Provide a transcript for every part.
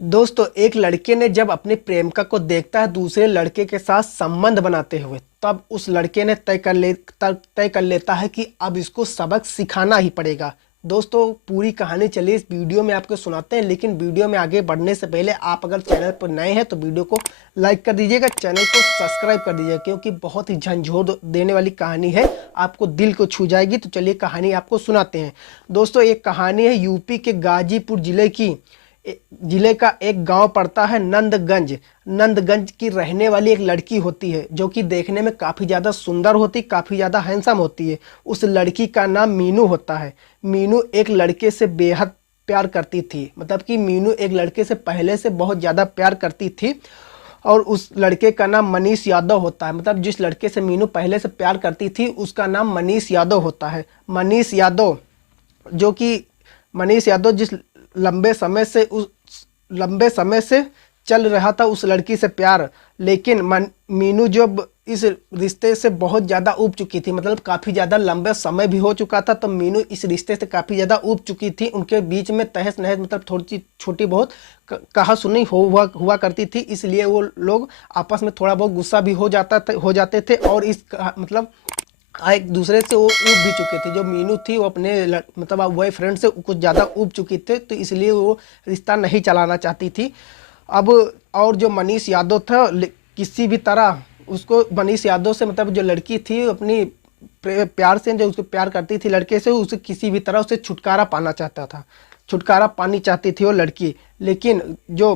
दोस्तों, एक लड़के ने जब अपनी प्रेमिका को देखता है दूसरे लड़के के साथ संबंध बनाते हुए, तब उस लड़के ने तय कर लेता है कि अब इसको सबक सिखाना ही पड़ेगा। दोस्तों, पूरी कहानी चलिए इस वीडियो में आपको सुनाते हैं, लेकिन वीडियो में आगे बढ़ने से पहले आप अगर चैनल पर नए हैं तो वीडियो को लाइक कर दीजिएगा, चैनल को सब्सक्राइब कर दीजिएगा, क्योंकि बहुत ही झंझोर देने वाली कहानी है, आपको दिल को छू जाएगी। तो चलिए कहानी आपको सुनाते हैं। दोस्तों, एक कहानी है यूपी के गाजीपुर जिले का एक गांव पड़ता है नंदगंज। नंदगंज की रहने वाली एक लड़की होती है जो कि देखने में काफ़ी ज़्यादा सुंदर होती, काफ़ी ज़्यादा हैंडसम होती है। उस लड़की का नाम मीनू होता है। मीनू एक लड़के से बेहद प्यार करती थी, मतलब कि मीनू एक लड़के से पहले से बहुत ज़्यादा प्यार करती थी। और उस लड़के का नाम मनीष यादव होता है, मतलब जिस लड़के से मीनू पहले से प्यार करती थी उसका नाम मनीष यादव होता है। मनीष यादव जो कि मनीष यादव जिस लंबे समय से चल रहा था उस लड़की से प्यार, लेकिन मीनू जब इस रिश्ते से बहुत ज़्यादा ऊब चुकी थी, मतलब काफ़ी ज़्यादा लंबे समय भी हो चुका था, तो मीनू इस रिश्ते से काफ़ी ज़्यादा ऊब चुकी थी। उनके बीच में तहस नहस, मतलब थोड़ी सी छोटी बहुत कहा सुनी हुआ करती थी, इसलिए वो लोग आपस में थोड़ा बहुत गुस्सा भी हो जाते थे। और मतलब एक दूसरे से वो ऊब भी चुके थे। जो मीनू थी वो अपने मतलब बॉयफ्रेंड से कुछ ज़्यादा ऊब चुकी थे, तो इसलिए वो रिश्ता नहीं चलाना चाहती थी। अब और जो मनीष यादव था, किसी भी तरह उसको मनीष यादव से, मतलब जो लड़की थी अपनी प्यार से, जो उसको प्यार करती थी लड़के से, उसे किसी भी तरह उसे छुटकारा पाना चाहता था, छुटकारा पानी चाहती थी वो लड़की। लेकिन जो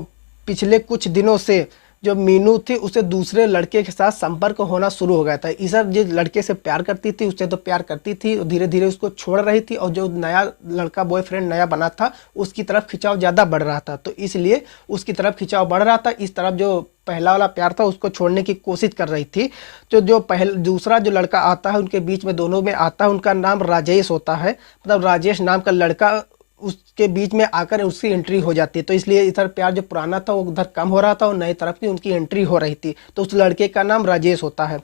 पिछले कुछ दिनों से जो मीनू थी उसे दूसरे लड़के के साथ संपर्क होना शुरू हो गया था। ईशा जिस लड़के से प्यार करती थी उससे तो प्यार करती थी, धीरे धीरे उसको छोड़ रही थी, और जो नया लड़का बॉयफ्रेंड नया बना था उसकी तरफ खिंचाव ज़्यादा बढ़ रहा था, तो इसलिए उसकी तरफ खिंचाव बढ़ रहा था। इस तरफ जो पहला वाला प्यार था उसको छोड़ने की कोशिश कर रही थी। तो जो दूसरा जो लड़का आता है उनके बीच में, दोनों में आता है, उनका नाम राजेश होता है, मतलब राजेश नाम का लड़का उसके बीच में आकर उसकी एंट्री हो जाती है। तो इसलिए इधर प्यार जो पुराना था वो उधर कम हो रहा था और नई तरफ की उनकी एंट्री हो रही थी। तो उस लड़के का नाम राजेश होता है।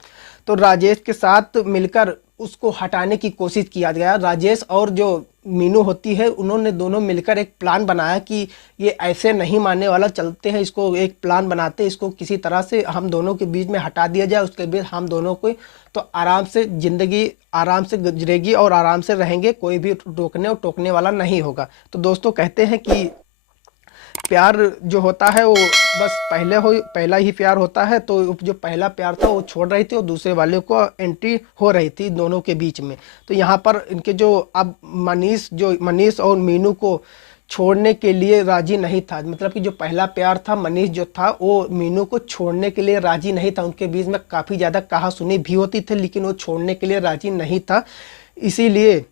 तो राजेश के साथ मिलकर उसको हटाने की कोशिश किया गया। राजेश और जो मीनू होती है उन्होंने दोनों मिलकर एक प्लान बनाया कि ये ऐसे नहीं मानने वाला, चलते हैं इसको एक प्लान बनाते, इसको किसी तरह से हम दोनों के बीच में हटा दिया जाए, उसके बीच हम दोनों को तो आराम से ज़िंदगी आराम से गुजरेगी और आराम से रहेंगे, कोई भी रोकने और टोकने वाला नहीं होगा। तो दोस्तों, कहते हैं कि प्यार जो होता है वो बस पहला ही प्यार होता है। तो जो पहला प्यार था वो छोड़ रही थी और दूसरे वाले को एंट्री हो रही थी दोनों के बीच में। तो यहाँ पर इनके जो अब मनीष और मीनू को छोड़ने के लिए राजी नहीं था, मतलब कि जो पहला प्यार था मनीष जो था वो मीनू को छोड़ने के लिए राजी नहीं था। उनके बीच में काफ़ी ज़्यादा कहा सुनी भी होती थी, लेकिन वो छोड़ने के लिए राजी नहीं था। इसीलिए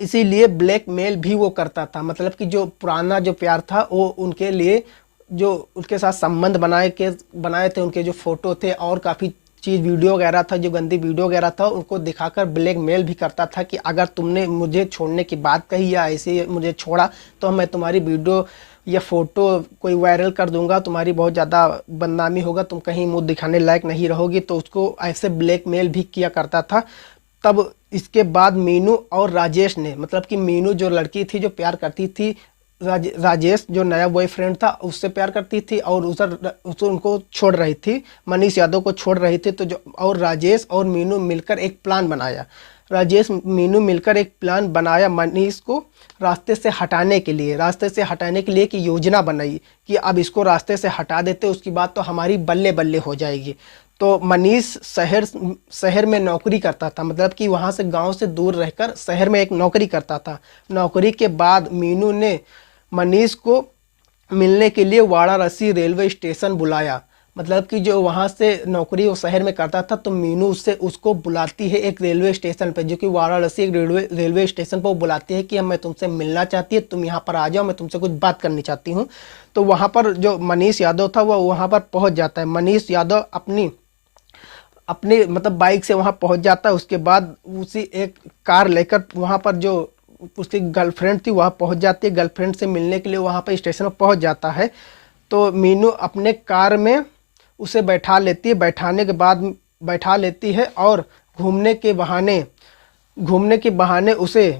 इसीलिए ब्लैकमेल भी वो करता था, मतलब कि जो पुराना जो प्यार था वो उनके लिए, जो उनके साथ संबंध बनाए थे, उनके जो फोटो थे और काफ़ी चीज़ वीडियो वगैरह था, जो गंदी वीडियो वगैरह था, उनको दिखाकर ब्लैकमेल भी करता था कि अगर तुमने मुझे छोड़ने की बात कही या ऐसे मुझे छोड़ा तो मैं तुम्हारी वीडियो या फ़ोटो कोई वायरल कर दूंगा, तुम्हारी बहुत ज़्यादा बदनामी होगा, तुम कहीं मुंह दिखाने लायक नहीं रहोगी। तो उसको ऐसे ब्लैकमेल भी किया करता था। तब इसके बाद मीनू और राजेश ने, मतलब कि मीनू जो लड़की थी जो प्यार करती थी, राजेश जो नया बॉयफ्रेंड था उससे प्यार करती थी और उसे उनको छोड़ रही थी, मनीष यादव को छोड़ रही थी। तो जो और राजेश और मीनू मिलकर एक प्लान बनाया, राजेश मीनू मिलकर एक प्लान बनाया मनीष को रास्ते से हटाने के लिए की योजना बनाई कि अब इसको रास्ते से हटा देते, उसकी बात तो हमारी बल्ले बल्ले हो जाएगी। तो मनीष शहर में नौकरी करता था, मतलब कि वहाँ से गांव से दूर रहकर शहर में एक नौकरी करता था। नौकरी के बाद मीनू ने मनीष को मिलने के लिए वाराणसी रेलवे स्टेशन बुलाया, मतलब कि जो वहाँ से नौकरी वो शहर में करता था, तो मीनू उसको बुलाती है एक रेलवे स्टेशन पर, जो कि वाराणसी एक रेलवे स्टेशन पर वो बुलाती है कि हम मैं तुमसे मिलना चाहती है, तुम यहाँ पर आ जाओ, मैं तुमसे कुछ बात करनी चाहती हूँ। तो वहाँ पर जो मनीष यादव था वो वहाँ पर पहुँच जाता है। मनीष यादव अपनी मतलब बाइक से वहाँ पहुँच जाता है। उसके बाद उसी एक कार लेकर वहाँ पर जो उसकी गर्लफ्रेंड थी वहाँ पहुँच जाती है, गर्लफ्रेंड से मिलने के लिए वहाँ पर स्टेशन पर पहुँच जाता है। तो मीनू अपने कार में उसे बैठा लेती है और घूमने के बहाने उसे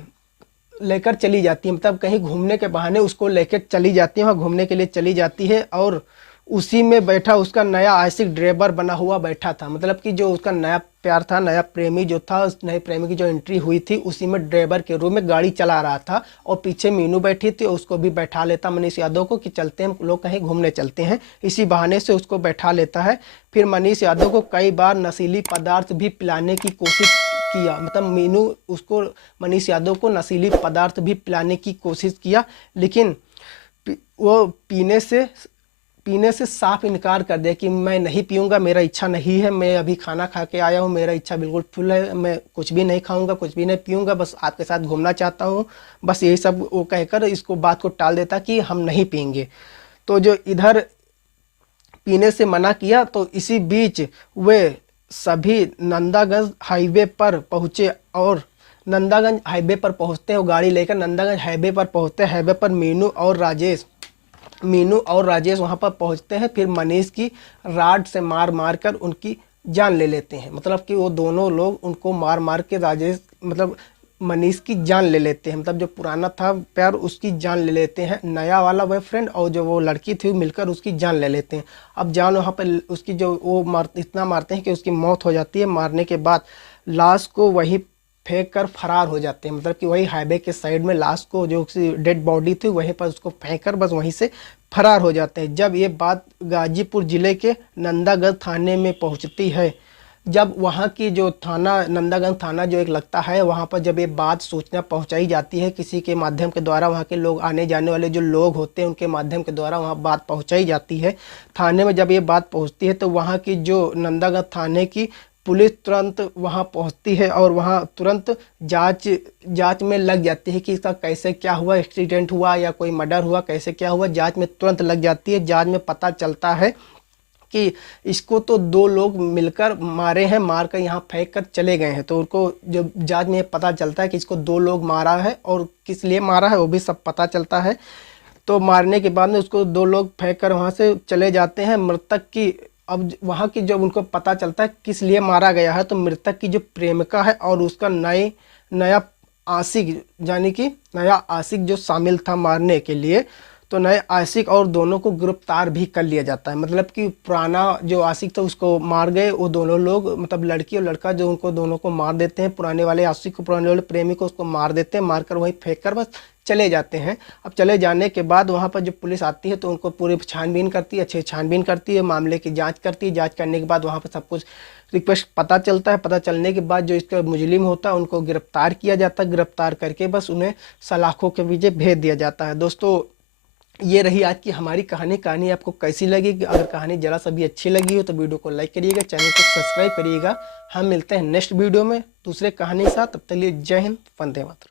लेकर चली जाती है, मतलब कहीं घूमने के बहाने उसको लेकर चली जाती है, वहाँ घूमने के लिए चली जाती है। और उसी में बैठा उसका नया आशिक ड्राइवर बना हुआ बैठा था, मतलब कि जो उसका नया प्यार था, नया प्रेमी जो था, उस नए प्रेमी की जो एंट्री हुई थी उसी में ड्राइवर के रूप में गाड़ी चला रहा था। और पीछे मीनू बैठी थी, उसको भी बैठा लेता मनीष यादव को कि चलते हैं हम लोग कहीं घूमने चलते हैं, इसी बहाने से उसको बैठा लेता है। फिर मनीष यादव को कई बार नशीली पदार्थ भी पिलाने की कोशिश किया, मतलब मीनू उसको, मनीष यादव को नशीली पदार्थ भी पिलाने की कोशिश किया, लेकिन वो पीने से साफ इनकार कर दिया कि मैं नहीं पीऊँगा, मेरा इच्छा नहीं है, मैं अभी खाना खा के आया हूँ, मेरा इच्छा बिल्कुल फुल है, मैं कुछ भी नहीं खाऊंगा, कुछ भी नहीं पीऊँगा, बस आपके साथ घूमना चाहता हूँ, बस यही सब वो कहकर इसको बात को टाल देता कि हम नहीं पियेंगे। तो जो इधर पीने से मना किया, तो इसी बीच वे सभी नंदागंज हाईवे पर पहुँचे। और नंदागंज हाईवे पर पहुँचते हैं, वो गाड़ी लेकर नंदागंज हाईवे पर पहुँचते हैं। हाईवे पर मीनू और राजेश वहां पर पहुंचते हैं, फिर मनीष की राड से मार मार कर उनकी जान ले लेते हैं, मतलब कि वो दोनों लोग उनको मार मार के राजेश मतलब मनीष की जान ले लेते हैं, मतलब जो पुराना था प्यार उसकी जान ले लेते हैं, नया वाला बॉयफ्रेंड और जो वो लड़की थी मिलकर उसकी जान ले लेते हैं। अब जान वहाँ पर उसकी जो वो इतना मारते हैं कि उसकी मौत हो जाती है। मारने के बाद लाश को वहीं फेंक कर फरार हो जाते हैं, मतलब कि वही हाईवे के साइड में लाश को, जो उसकी डेड बॉडी थी वहीं पर उसको फेंक कर बस वहीं से फरार हो जाते हैं। जब ये बात गाजीपुर जिले के नंदागंज थाने में पहुंचती है, जब वहाँ की जो थाना नंदागंज थाना जो एक लगता है, वहाँ पर जब ये बात सूचना पहुँचाई जाती है किसी के माध्यम के द्वारा, वहाँ के लोग आने जाने वाले जो लोग होते हैं उनके माध्यम के द्वारा वहाँ बात पहुँचाई जाती है थाने में। जब ये बात पहुँचती है तो वहाँ की जो नंदागंज थाने की पुलिस तुरंत वहां पहुंचती है और वहां तुरंत जांच में लग जाती है कि इसका कैसे क्या हुआ, एक्सीडेंट हुआ या कोई मर्डर हुआ, कैसे क्या हुआ, जांच में तुरंत लग जाती है। जांच में पता चलता है कि इसको तो दो लोग मिलकर मारे हैं, मार कर यहाँ फेंक कर चले गए हैं। तो उनको जब जांच में पता चलता है कि इसको दो लोग मारा है और किस लिए मारा है वो भी सब पता चलता है। तो मारने के बाद में उसको दो लोग फेंक कर वहाँ से चले जाते हैं। मृतक की अब वहाँ की जब उनको पता चलता है किस लिए मारा गया है, तो मृतक की जो प्रेमिका है और उसका नया आशिक, यानी कि नया आशिक जो शामिल था मारने के लिए, तो नए आशिक और दोनों को गिरफ्तार भी कर लिया जाता है। मतलब कि पुराना जो आशिक था उसको मार गए वो दोनों लोग, मतलब लड़की और लड़का जो उनको दोनों को मार देते हैं, पुराने वाले आशिक को, पुराने वाले प्रेमी को उसको मार देते हैं, मारकर वहीं फेंक कर बस चले जाते हैं। अब चले जाने के बाद वहाँ पर जब पुलिस आती है तो उनको पूरी छानबीन करती है, अच्छे छानबीन करती है, मामले की जांच करती है। जांच करने के बाद वहाँ पर सब कुछ रिक्वेस्ट पता चलता है। पता चलने के बाद जो इसका मुजरिम होता है उनको गिरफ्तार किया जाता है। गिरफ्तार करके बस उन्हें सलाखों के पीछे भेज दिया जाता है। दोस्तों ये रही आज की हमारी कहानी आपको कैसी लगी? अगर कहानी जरा सा भी अच्छी लगी हो तो वीडियो को लाइक करिएगा, चैनल को सब्सक्राइब करिएगा। हम मिलते हैं नेक्स्ट वीडियो में दूसरे कहानी के साथ। तब तक लिए जय हिंद, वंदे मातरम।